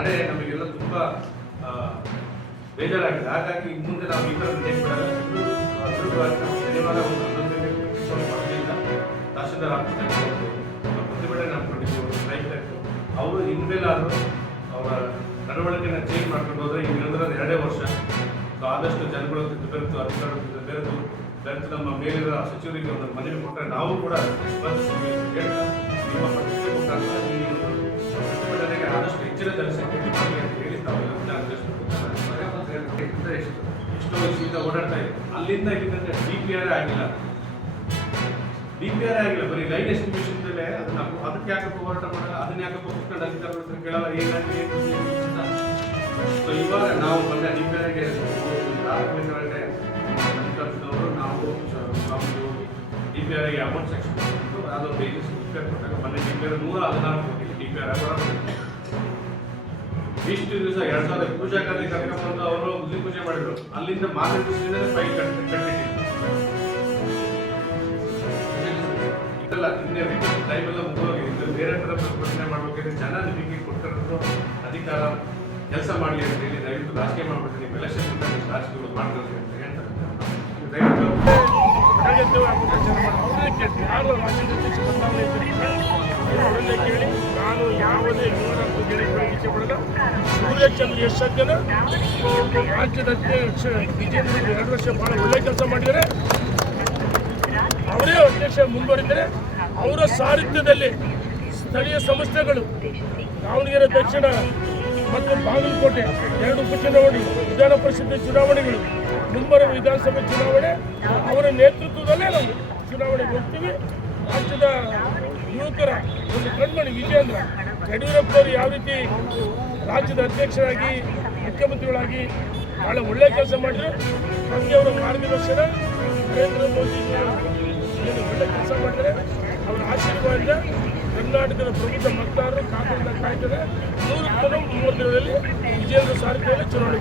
ನಡೆ ನಮಗೆಲ್ಲ ತುಂಬ ಬೇಜಾರಾಗಿದೆ. ಹಾಗಾಗಿ ಮುಂದೆ ನಾವು ಈ ಥರ ಶನಿವಾರ ಒಂದು 11 ಗಂಟೆಯಿಂದ ತಹಶೀಲ್ದಾರ್ ಆಫೀಸ್ನಲ್ಲಿ ಪ್ರತಿಭಟನೆ ಹಾಕೊಂಡಿದ್ದು ಸ್ಟ್ರೈಕ್ ಆಯಿತು. ಅವರು ಇನ್ಮೇಲಾದರೂ ಅವರ ನಡವಳಿಕೆಯನ್ನು ಚೇಂಜ್ ಮಾಡ್ಕೊಂಡು ಹೋದರೆ ಈಗ ಇರೋದ್ರಲ್ಲಿ 2 ವರ್ಷ. ಆದಷ್ಟು ಜನಗಳು ಬೆರೆತು ಅಧಿಕಾರಿಗಳು ಬೆರೆತು ನಮ್ಮ ಮೇಲಿರೋ ಸಚಿವರಿಗೆ ಒಂದು ಮನವಿ ಕೊಟ್ಟರೆ ನಾವು ಕೂಡ ಸ್ಪಂದಿಸ್ತೀವಿ ಅಂತ ಹೇಳ್ತಾ ನಿಮ್ಮ ಪತ್ರಿಕೆ ಮುಖಾಂತರ ಈ ಒಂದು ಪ್ರತಿಭಟನೆಗೆ ಆದಷ್ಟು ಹೆಚ್ಚಿನ ಜನಸಂಖ್ಯೆ ಮಾಡಿ ಅಂತ ಹೇಳಿ ತಾವೆಲ್ಲ ಎಷ್ಟೋ ಇಷ್ಟ ಓಡಾಡ್ತಾ ಇದೆ. ಅಲ್ಲಿಂದ ಇಲ್ಲಿಂದ DPR ಆಗಿಲ್ಲ, ಬರೀ ಲೈನ್ ಎಸ್ಟಿಮೇಷನ್ ಮೇಲೆ ಅದನ್ನ ಅದಕ್ಕೆ ಯಾಕಪ್ಪ ಹೋರಾಟ ಮಾಡಲ್ಲ, ಅದನ್ನ ಯಾಕಪ್ಪ ಕುತ್ಕೊಂಡು ಅಧಿಕಾರಿಗಳ ಹತ್ರ ಕೇಳಲ್ಲ, ಏನಾಗಿದೆ ಅಂತ. ಸೊ ಇವಾಗ ನಾವು ಮೊನ್ನೆ DPRಗೆ ಅಧಿಕಾರದವರು ನಾವು DPRಗೆ ಅಮೌಂಟ್ ಸೆಕ್ಷನ್ ಅದೊಂದು ಏಜೆನ್ಸಿ DPR ಕೊಟ್ಟಾಗ ಮೊನ್ನೆ DPR 114 ಕೋಟಿ DPR ಇಷ್ಟು ದಿವಸ 2000 ಪೂಜಾ ಕಾರ್ಯ ಕರ್ಕೊಂಡ್ಬಂದು ಅವರು ಗುದ್ಲಿ ಪೂಜೆ ಮಾಡಿದ್ರು. ಅಲ್ಲಿಂದ ಮಾರ್ಕೆಟ್ ದಿವಸದಿಂದ ಫೈಲ್ ಕಟ್ಟಿಟ್ಟಿದ್ರು. ಇದೆಲ್ಲ ಇನ್ನೇ ಟೈಮ್ ಎಲ್ಲ ಮುಗಿದೋಗಿದೆ. ಬೇರೆ ಥರ ಪ್ರಶ್ನೆ ಮಾಡಬೇಕಾದ್ರೆ ಜನ ನಿಮಗೆ ಕೊಟ್ಟಿರೋದು ಅಧಿಕಾರ ಕೆಲಸ ಮಾಡಲಿ ಅಂತ ಹೇಳಿ ದಯವಿಟ್ಟು ರಾಜಕೀಯ ಮಾಡ್ಬಿಟ್ಟು ನೀವು ಎಲೆಕ್ಷನ್ ರಾಜಕೀಯಗಳು ಮಾಡ್ಕೊಳ್ಳಿ ಅಂತ ಹೇಳ್ತಾರೆ. ಕೇಳಿ ನಾನು ಯಾವುದೇ ಸೂರ್ಯಚಂದ್ರ ಯಶಸ್ಸನ್ನು ರಾಜ್ಯದ ಅಧ್ಯಕ್ಷ ವಿಜೇಂದ್ರ 2 ವರ್ಷ ಬಹಳ ಒಳ್ಳೆ ಕೆಲಸ ಮಾಡಿದರೆ, ಅವರೇ ಅಧ್ಯಕ್ಷ ಮುಂದುವರಿದರೆ ಅವರ ಸಾರಥ್ಯದಲ್ಲಿ ಸ್ಥಳೀಯ ಸಂಸ್ಥೆಗಳು ದಾವಣಗೆರೆ ದಕ್ಷಿಣ ಮತ್ತು ಬಾಗಲಕೋಟೆ 2 ಉಪಚುನಾವಣೆ, ವಿಧಾನ ಪರಿಷತ್ ಚುನಾವಣೆಗಳು, ಮುಂಬರುವ ವಿಧಾನಸಭೆ ಚುನಾವಣೆ ಅವರ ನೇತೃತ್ವದಲ್ಲೇ ನಾವು ಚುನಾವಣೆಗೆ ಹೋಗ್ತೀವಿ. ರಾಜ್ಯದ ಯುವಕರ ಒಂದು ಕಣ್ಮಣಿ ವಿಜೇಂದ್ರ ಯಡಿಯೂರಪ್ಪನವರು ಯಾವ ರೀತಿ ರಾಜ್ಯದ ಅಧ್ಯಕ್ಷರಾಗಿ ಮುಖ್ಯಮಂತ್ರಿಗಳಾಗಿ ಬಹಳ ಒಳ್ಳೆ ಕೆಲಸ ಮಾಡಿದ್ರು, ನಮಗೆ ಅವರ ಮಾರ್ಗದರ್ಶನ ನರೇಂದ್ರ ಮೋದಿ ಏನು ಒಳ್ಳೆ ಕೆಲಸ ಮಾಡಿದರೆ ಅವರ ಆಶೀರ್ವಾದದಿಂದ ಕರ್ನಾಟಕದ ಪ್ರಮುಖ ಮತದಾರರು ಕಾಪಾಡಿದ ಕಾಯ್ತಾರೆ. 100 ದಿನದಲ್ಲಿ ವಿಜೇಂದ್ರ ಸಾರಥ್ಯದಲ್ಲಿ ಚುನಾವಣೆ.